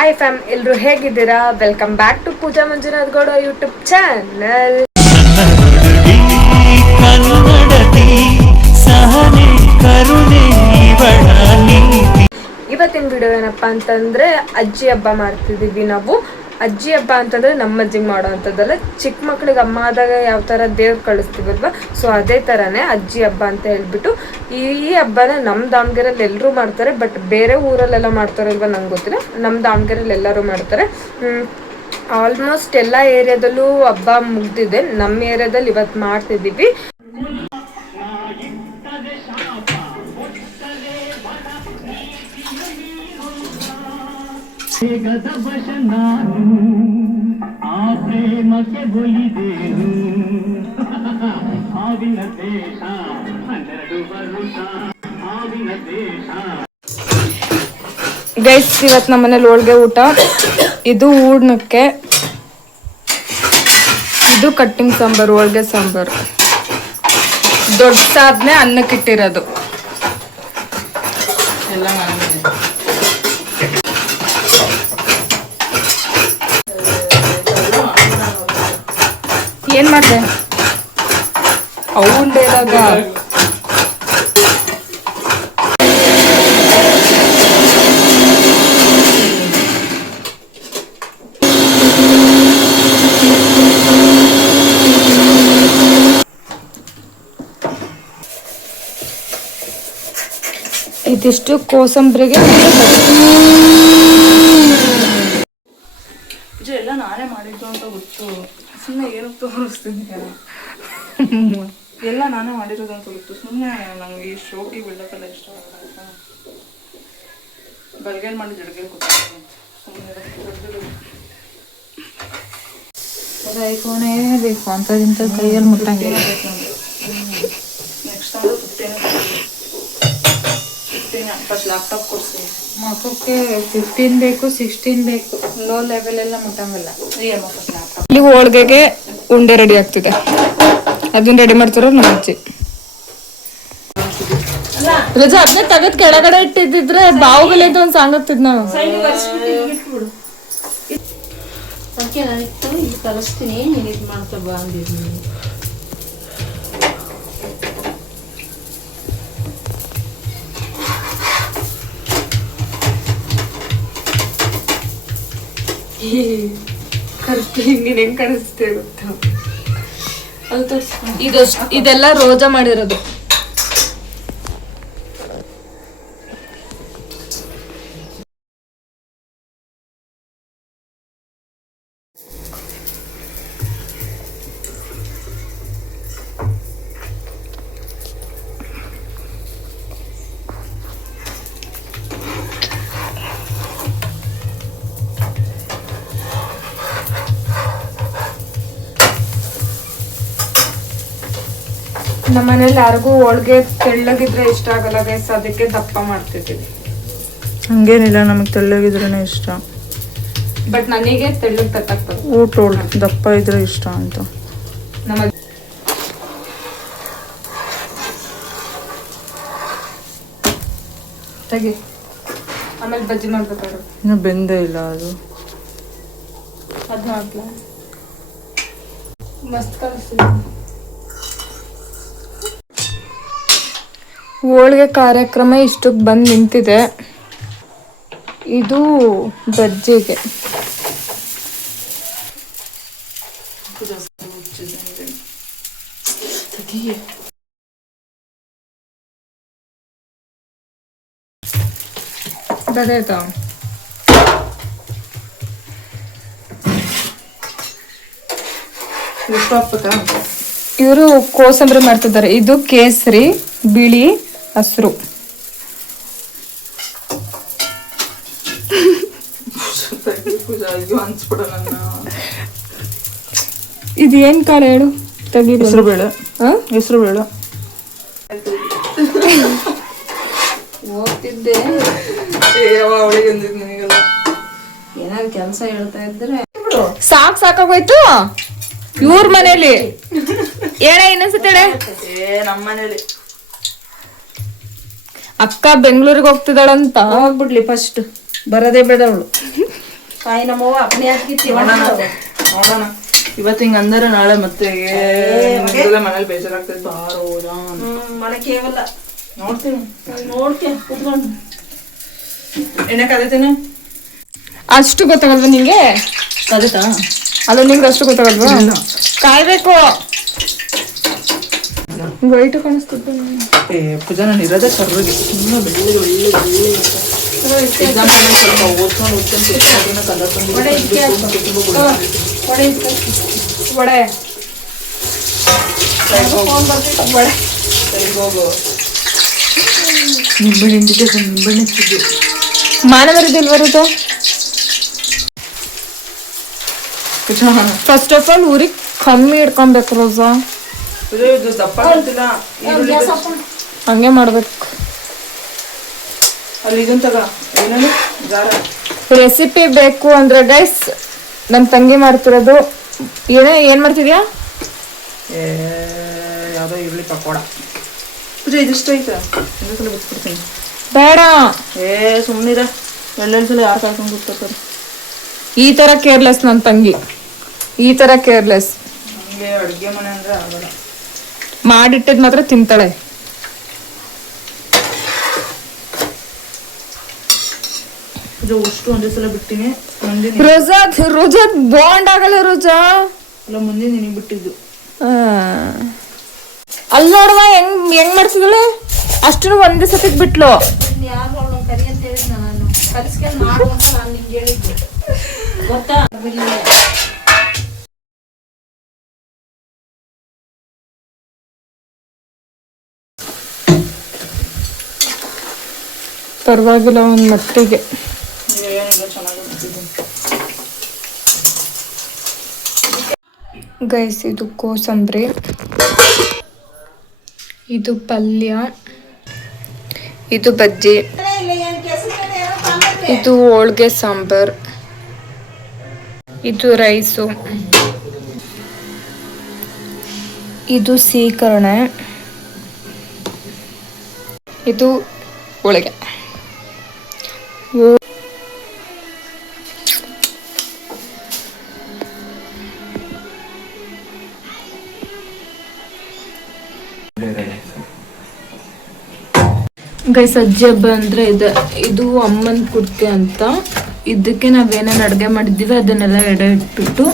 Hi fam, ಎಲ್ಲರೂ ಹೇಗಿದ್ದೀರಾ? Welcome back to Pooja Manjunath Gowda YouTube channel. ಇವತ್ತಿನ ವಿಡಿಯೋ ಏನಪ್ಪ ಅಂತಂದ್ರೆ ಅಜ್ಜಿ ಹಬ್ಬ ಮಾಡ್ತಿದ್ದೀವಿ ನಾವು. ಅಜ್ಜಿ ಹಬ್ಬ ಅಂತಂದ್ರೆ ನಮ್ಮ ಅಜ್ಜಿಗೆ ಮಾಡೋ ಅಂಥದ್ದಲ್ಲ, ಚಿಕ್ಕ ಮಕ್ಳಿಗೆ ಅಮ್ಮ ಆದಾಗ ಯಾವ ಥರ ದೇವ್ರು ಕಳಿಸ್ತೀವಲ್ವ, ಸೊ ಅದೇ ಥರನೇ ಅಜ್ಜಿ ಹಬ್ಬ ಅಂತ ಹೇಳ್ಬಿಟ್ಟು ಈ ಹಬ್ಬನ ನಮ್ಮ ದಾವಣಗೆರೆಯಲ್ಲಿ ಎಲ್ಲರೂ ಮಾಡ್ತಾರೆ. ಬಟ್ ಬೇರೆ ಊರಲ್ಲೆಲ್ಲ ಮಾಡ್ತಾರಲ್ವ ನಂಗೆ ಗೊತ್ತಿಲ್ಲ. ನಮ್ಮ ದಾವಣಗೆರೆಯಲ್ಲಿ ಎಲ್ಲರೂ ಮಾಡ್ತಾರೆ. ಆಲ್ಮೋಸ್ಟ್ ಎಲ್ಲ ಏರಿಯಾದಲ್ಲೂ ಹಬ್ಬ ಮುಗ್ದಿದೆ. ನಮ್ಮ ಏರಿಯಾದಲ್ಲಿ ಇವತ್ತು ಮಾಡ್ತಿದ್ದೀವಿ. ಗೈಸ್, ಇವತ್ತು ನಮ್ಮ ಮನೇಲಿ ಹೋಳಿಗೆ ಊಟ. ಇದು ಹೂರ್ಣಕ್ಕೆ, ಇದು ಕಟ್ಟಿಂಗ್ ಸಾಂಬಾರು, ಹೋಳಿಗೆ ಸಾಂಬಾರು. ದೊಡ್ಡ ಸಾಧನೆ ಅನ್ನಕ್ಕಿಟ್ಟಿರೋದು ಎಲ್ಲ ಏನ್ ಮಾಡ್ದೆ? ಅವು ಉಂಡೆದಾಗ ಇದಿಷ್ಟು ಕೋಸಂಬರಿಗೆ ಎಲ್ಲ ನಾನೇ ಮಾಡಿದ್ದು ಅಂತ ಗೊತ್ತು. ಸುಮ್ಮನೆ ಏನಕ್ಕೆ ತೋರಿಸ್ತೀನಿ, ಎಲ್ಲ ನಾನೇ ಮಾಡಿರೋದು ಅಂತ ಗೊತ್ತು. ಸುಮ್ಮನೆ ನಂಗೆ ಈ ಶೋಕಿ ಬಿಲ್ಡಕ್ಕೆಲ್ಲ ಇಷ್ಟ ಆಗಲ್ಲ. ಬೆಳಗ್ಗೆ ಮಾಡಿ ಜಡ್ಗೆ ಗೊತ್ತಾಗ್ತೀನಿ. ಸುಮ್ಮನೆ ಐಫೋನೇ ಬೇಕು ಅಂಥದಿಂತ ಕೈಯಲ್ಲಿ ಮುಟ್ಟಂಗೆ. ನೆಕ್ಸ್ಟ್ ಅಂದ್ರೆ ಫಸ್ಟ್ ಲ್ಯಾಪ್ಟಾಪ್ ಕೊಡ್ತೀನಿ. ಮಕ್ಕಕ್ಕೆ 15 ಬೇಕು, 16 ಬೇಕು. ಲೋ ಲೆವೆಲ್ ಎಲ್ಲ ಮುಟ್ಟಂಗಿಲ್ಲ. ಇಲ್ಲಿ ಹೋಳಿಗೆಗೆ ಉಂಡೆ ರೆಡಿ ಆಗ್ತಿದೆ. ಅದನ್ನ ರೆಡಿ ಮಾಡ್ತಾರ ನಮ್ಮ ಅಜ್ಜಿ. ರಜಾ ಅದನ್ನೇ ತೆಗೆದು ಕೆಳಗಡೆ ಇಟ್ಟಿದ್ರೆ ಬಾವುಗಲೆ ಅಂತ ಒಂದು ಸಾಂಗ್ ಆಗ್ತಿದ್ ನಾವು. ಕಲಿಸ್ತೀನಿ, ನೀನು ಇದು ಮಾಡ್ತಾ ಬಾ ಅಂದಿದ್ದೀನಿ. ನೀನ್ ಹೆಂಗ್ ಕಾಣಿಸ್ತೇ ಗೊತ್ತಾ? ಇದೆಲ್ಲ ರೋಜಾ ಮಾಡಿರೋದು. ನಮ್ಮ ಮನೇಲಿ ಯಾರಿಗೂ ಹೋಳಿಗೆ ತೆಳ್ಳಗಿದ್ರೆ ಇಷ್ಟ ಆಗಲ್ಲ ಗೈಸ್, ಅದಕ್ಕೆ ದಪ್ಪ ಮಾಡ್ತಿದ್ದೀವಿ. ಹಂಗೇನಿಲ್ಲ, ನಮಗೆ ತೆಳ್ಳಗಿದ್ರೇನೆ ಇಷ್ಟ. ಬಟ್ ನನಗೆ ತೆಳ್ಳಗ್ ತಟ್ಟಾಗ್ತದೆ. ಊಟ ದಪ್ಪ ಇದ್ರೆ ಇಷ್ಟ ಅಂತ. ನಮ್ಮ ತೆಗಿ, ಆಮೇಲೆ ಬಜ್ಜಿ ಮಾಡ್ಬೇಕಾದ್ರೆ ಇನ್ನು ಬೆಂದೇ ಇಲ್ಲ ಅದು. ಅದು ಹಾಕ್ಲಾ? ಮಸ್ತ್ ಕಲಿಸ್ತೀನಿ. ಹೋಳಿಗೆ ಕಾರ್ಯಕ್ರಮ ಇಷ್ಟಕ್ಕೆ ಬಂದು ನಿಂತಿದೆ. ಇದು ಬಜ್ಜಿಗೆ. ಬದಾಯ್ತಾ? ಇವರು ಕೋಸಂಬರಿ ಮಾಡ್ತಿದ್ದಾರೆ. ಇದು ಕೇಸರಿ, ಬಿಳಿ, ಹಸಿರು. ಇದು ಏನ್ ಕಾಳು ಹೇಳು? ಹೆಸರು ಬೇಳೆ. ಹೆಸರು ಬೇಳೆ ಓದ್ತಿದ್ದೆ. ಏನಾದ್ರು ಕೆಲಸ ಹೇಳ್ತಾ ಇದ್ರೆ ಸಾಕಾಗೋಯ್ತು. ಇವ್ರ ಮನೇಲಿ ಹೇಳ, ಇನ್ನೊಂದ್ಸತಿ ನಮ್ಮ ಮನೇಲಿ ಅಕ್ಕ ಬೆಂಗಳೂರಿಗೆ ಹೋಗ್ತಿದ್ದಾಳಂತ. ಹೋಗ್ಬಿಡ್ಲಿ, ಫಸ್ಟ್ ಬರೋದೇ ಬೇಡ ಅವಳು. ಕಾಯಿ ನಮ್ಮವ್ವ ಅಪ್ಪನೇ ಹಾಕಿರ್ತೀವಿ ನೋಡೋಣ ಇವತ್ತು ಹಿಂಗ ಅಂದರೆ ನಾಳೆ ಮತ್ತೆ ಮನೇಲಿ ಬೇಜಾರಾಗ್ತದೆ ಬಾರ ಹೋದ ಮನೆ ಕೇವಲ ನೋಡ್ತೀನಿ ನೋಡ್ಕೆ ಕುತ್ಕೊಂಡು ಎಣ್ಣೆ ಕದೀತೀನಿ ಅಷ್ಟು ಗೊತ್ತಾಗಲ್ವಾ ನಿಂಗೆ? ಕದೀತಾ ಅಲ್ಲ ನಿಂಗೆ ಅಷ್ಟು ಗೊತ್ತಾಗಲ್ವಾ? ಕಾಯ್ಬೇಕು. ವೈಟ್ ಕಾಣಿಸ್ತಿದ್ದೆ. ಪೂಜಾ ನಾನು ಇರೋದೇ ಕರ್ರಿಗೆ ಸುಮ್ಮನೆ ಬೆಳ್ಳಿಗೆ ಎಕ್ಸಾಮ್ ಸ್ವಲ್ಪ ಓದ್ಕೊಂಡು ವಡೆ ನಿಂಬೆಣ್ಣೆ ಹಿಂದಿದ್ದೆ ನಿಂಬೆಣ್ಣೆ ಹಚ್ಚಿದ್ದು ಮಾನವರದಿಲ್ ಬರುತ್ತಾ? ಫಸ್ಟ್ ಆಫ್ ಆಲ್ ಊರಿಗೆ ಕಮ್ಮಿ ಇಟ್ಕೊಬೇಕು ರೋಸಾ. ಇದು ದಪ್ಪ ಆಗ್ತಿಲ್ಲ ಹಂಗೆ ಮಾಡ್ಬೇಕು. ಅಲ್ಲಿ ಇದನ್ ತಗ ಏನಲ್ಲಿ ಜಾರ ರೆಸಿಪಿ ಬೇಕು ಅಂದ್ರೆ ಗೈಸ್ ನಮ್ಮ ತಂಗಿ ಮಾಡ್ತಿರೋದು. ಏನ್ ಮಾಡ್ತಿದ್ಯಾ? ಯಾವುದೋ ಈರುಳ್ಳಿ ಪಕೋಡ. ಪೂಜೆ ಇದಿಷ್ಟು ಐತೆ ಇನ್ನೊಂದ್ಸಲ ಬಿಟ್ಬಿಡ್ತೀನಿ. ಬೇಡ ಸುಮ್ಮನಿರ ಎಲ್ಲೆಂದ್ಸಲ ಯಾರು ಕಾಯ್ಕೊಂಡು ಕೂತ್ಕೊತಾರೆ. ಈ ತರ ಕೇರ್ಲೆಸ್ ನನ್ನ ತಂಗಿ, ಈ ತರ ಕೇರ್ಲೆಸ್. ನಮಗೆ ಅಡುಗೆ ಮನೆ ಅಂದ್ರೆ ಆಗಲ್ಲ. ಮಾಡಿಟ್ಟಿದ್ ಮಾತ್ರ ತಿಂತಾಳೆ. ಪೂಜೆ ಅಷ್ಟು ಒಂದೇ ಸಲ ಬಿಟ್ಟಿನಿ. ಮುಂದಿನ ರೋಜಾ ಬಾಂಡ್ ಆಗಲ್ಲ ರೋಜಾ. ಅಲ್ಲ ಮುಂದಿನ ನಿನಗೆ ಬಿಟ್ಟಿದ್ದು. ಅಲ್ಲಿ ನೋಡುವ ಹೆಂಗ್ ಮಾಡ್ತಿದಳು ಅಷ್ಟು ಒಂದೇ ಸತಿಗ್ ಬಿಟ್ಲು. ಯಾರು ಅವಳು ಕರಿ ಅಂತ ಹೇಳಿದ್ನ ನಾನು ಕಲಿಸ್ಕೊಂಡು ಮಾಡು ಅಂತ ನಾನು ನಿಂಗೆ ಹೇಳಿದ್ದೆ ಗೊತ್ತಾ? ಪರವಾಗಿಲ್ಲ ಒಂದ್ ಮಟ್ಟಿಗೆ. ಏನಿಲ್ಲ ಚೆನ್ನಾಗಿ ಬಿಟ್ಟಿದ್ದೀನಿ. ಗೈಸ್ ಇದು ಕೋಸಂಬರಿ, ಇದು ಪಲ್ಯ, ಇದು ಬಜ್ಜಿ, ಇದು ಹೋಳ್ಗೆ ಸಾಂಬಾರ್, ಇದು ರೈಸು, ಇದು ಸೀಕರಣೆ, ಇದು ಹೋಳಿಗೆ. ಗೈಸ್ ಅಜ್ಜಿ ಹಬ್ಬ ಅಂದ್ರೆ ಇದು ಅಮ್ಮನ ಕುರ್ತಿ ಅಂತ. ಇದಕ್ಕೆ ನಾವೇನೇನು ಅಡುಗೆ ಮಾಡಿದ್ದೀವಿ ಅದನ್ನೆಲ್ಲ ಎಡೆ ಇಟ್ಬಿಟ್ಟು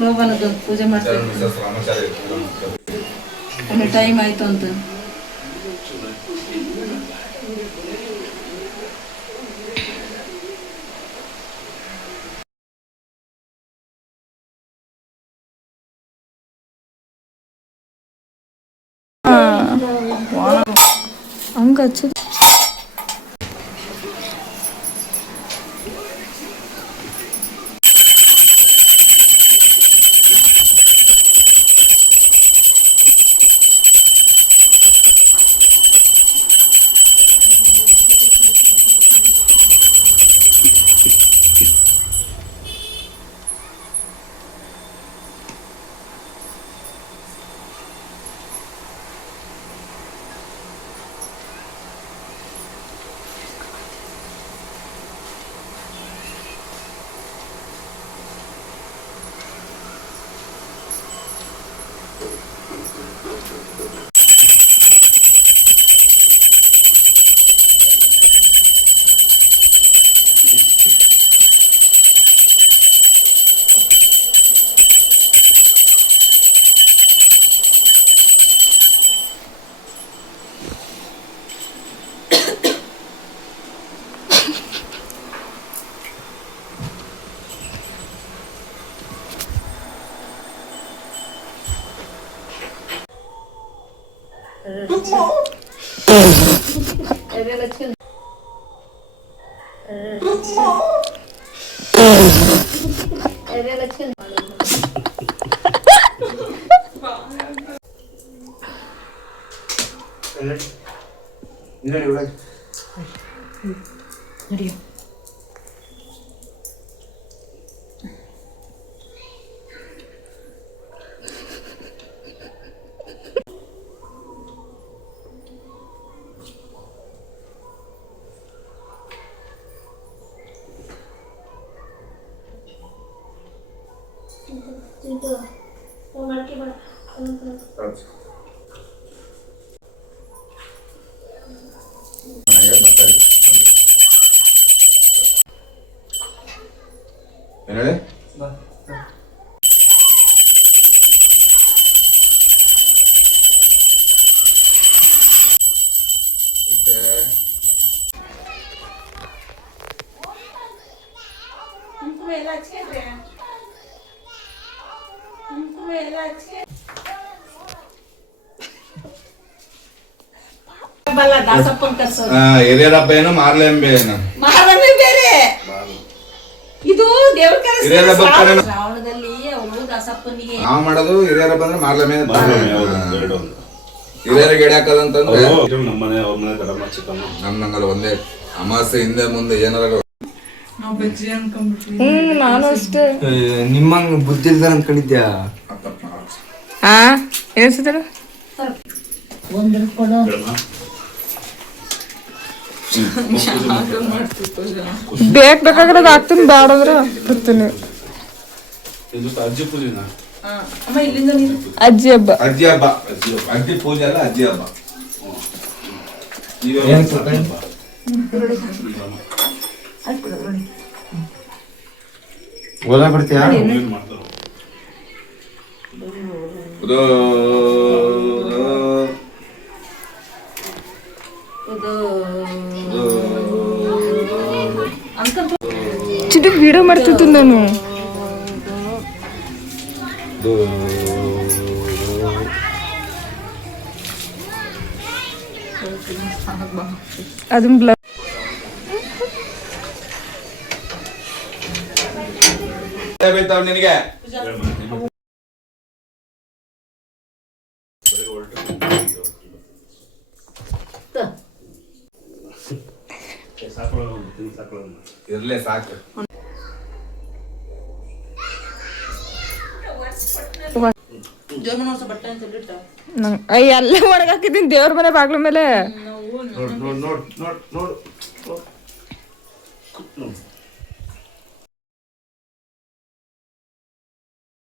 ಹೋಗೋಣದೊಂದು ಪೂಜೆ ಮಾಡ್ತೀವಿ. ಟೈಮ್ ಆಯ್ತು ಅಂತ ಹಂಗ ಹಚ್ಚು. ಮನೆಗೆ ಬರ್ತಾ ಇದ್ವಿ. ಏನ್ ಹೇಳಿ? ದಾಸಪ್ಪನ್ ಕರ್ಸೋದು ಹಿರಿಯರ ಹಬ್ಬ ಏನು ಮಾರ್ಲೆ ಎಂಬೆ ಏನು ಮಾರನೇ ಬೇರೆ. ಇದು ದೇವ್ರ ಹಿರಿಯರ ಹಬ್ಬ ಕಡೆ ಶ್ರಾವಣದಲ್ಲಿ ಅವರು ದಾಸಪ್ಪನಿಗೆ ನಾವ್ ಮಾಡೋದು ಹಿರಿಯರ ಹಬ್ಬ ಅಂದ್ರೆ ಮಾರ್ಲೆ ಮೇಲೆ ಹಿರಿಯರಿಗೆ ಎಡೆ ಹಾಕೋದಂತಂದ್ರೆ ನಮ್ಮನೆ ಅವ್ರ ಮನೆ ದೊಡ್ಡಮ್ಮ ಚಿಕ್ಕಮ್ಮ ನಮ್ಮಂಗಲ್ಲ ಒಂದೇ ಅಮಾಸೆ ಹಿಂದೆ ಮುಂದೆ ಏನಾರ ನಾನು ಅಷ್ಟೇ. ನಿಮ್ಮಂಗ ಬುದ್ಧಿ ಇಲ್ದಾರ ಅನ್ಕೊಂಡಿದ್ಯಾ? ಹಾ ಏನ್ಸಿದ್ರು ಬೇಕಾಗಿರೋದು ಆಗ್ತೀನಿ, ಬ್ಯಾಡಂದ್ರೆ ಬರ್ತೀನಿ. ಇದು ಅಜ್ಜಿ ಪೂಜೆನಾ? ಅಜ್ಜಿ ಹಬ್ಬ. ಅಜ್ಜಿ ಹಬ್ಬ. ಅಜ್ಜಿ ಪೂಜೆ ಅಲ್ಲ, ಅಜ್ಜಿ ಹಬ್ಬ. ಓದಾ ಬರ್ತೀಯಾ? ಚಿಟಿಕ್ ವಿಡಿಯೋ ಮಾಡ್ತಿತ್ತು ನಾನು. ಅದನ್ನ ಬ್ಲರ್ ಬೀಳ್ತಾವ ನಿನಗೆ. ಇರ್ಲೇ ಸಾಕು. ಎಲ್ಲ ಒಣಗಾಕಿದ್ದೀನಿ ದೇವ್ರ ಮನೆ ಬಾಗ್ಲ ಮೇಲೆ. ನೋಡ್